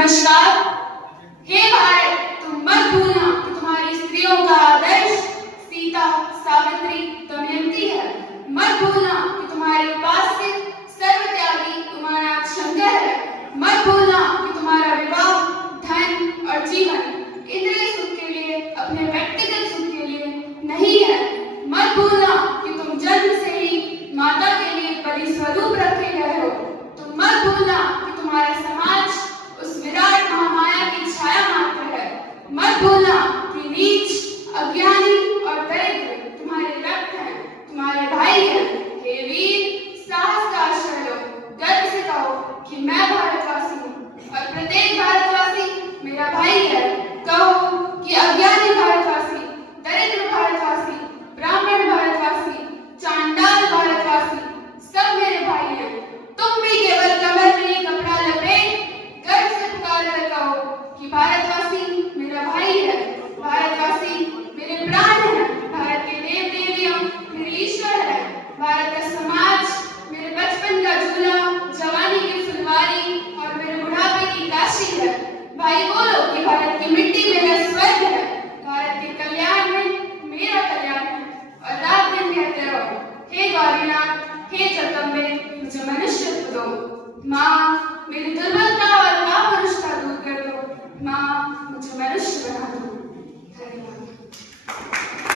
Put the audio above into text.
नमस्कार। हे भारत, तुम मत भूलना कि तुम्हारी स्त्रियों का आदर्श सीता, सावित्री, दमयंती है। मत भूलना कि तुम्हारे उपास्य सर्वत्यागी तुम्हारा शंकर है। मत भूलना कि तुम्हारा विवाह धन और जीवन इंद्रिय सुख के लिए, अपने व्यक्तिगत सुख के लिए नहीं है। मत भूलना कि तुम जन्म से ही माता के लिए बलि स्वरूप रखे गए हो। तुम मत भूलना कि तुम्हारा समाज उस विराट महामाया की छाया मात्र है। मत भूलना कि नीच, अज्ञानी और दरिद्र तुम्हारे रक्त हैं, तुम्हारे भाई हैं। हे वीर, साहस का आश्रय लो, गर्व से कहो कि मैं भारतवासी हूँ और प्रत्येक भारतवासी मेरा भाई है। कहो कि अज्ञानी भारतवासी, दरिद्र भारतवासी, ब्राह्मण भारतवासी, चांडाल भारतवासी सब मेरे भाई हैं। तुम भी केवल कमर में कपड़ा लपेट गर्व से पुकार कर कहो कि भारतवासी मेरा भाई है, भारतवासी मेरे प्राण है, भारत के देव देवियां मेरे ईश्वर है, भारत का समाज मेरे बचपन का झूला, जवानी की फुलवारी और मेरे बुढ़ापे की काशी है। भाई बोलो कि भारत की मिट्टी मेरा स्वर्ग है, भारत के कल्याण में मेरा कल्याण है और रात दिन कहते रहो, हे गौरीनाथ, हे जगदम्बे, मुझे मनुष्यत्व दो। माँ, मेरी दुर्बलता और कापुरुषता दूर कर दो। माँ, मुझे मनुष्य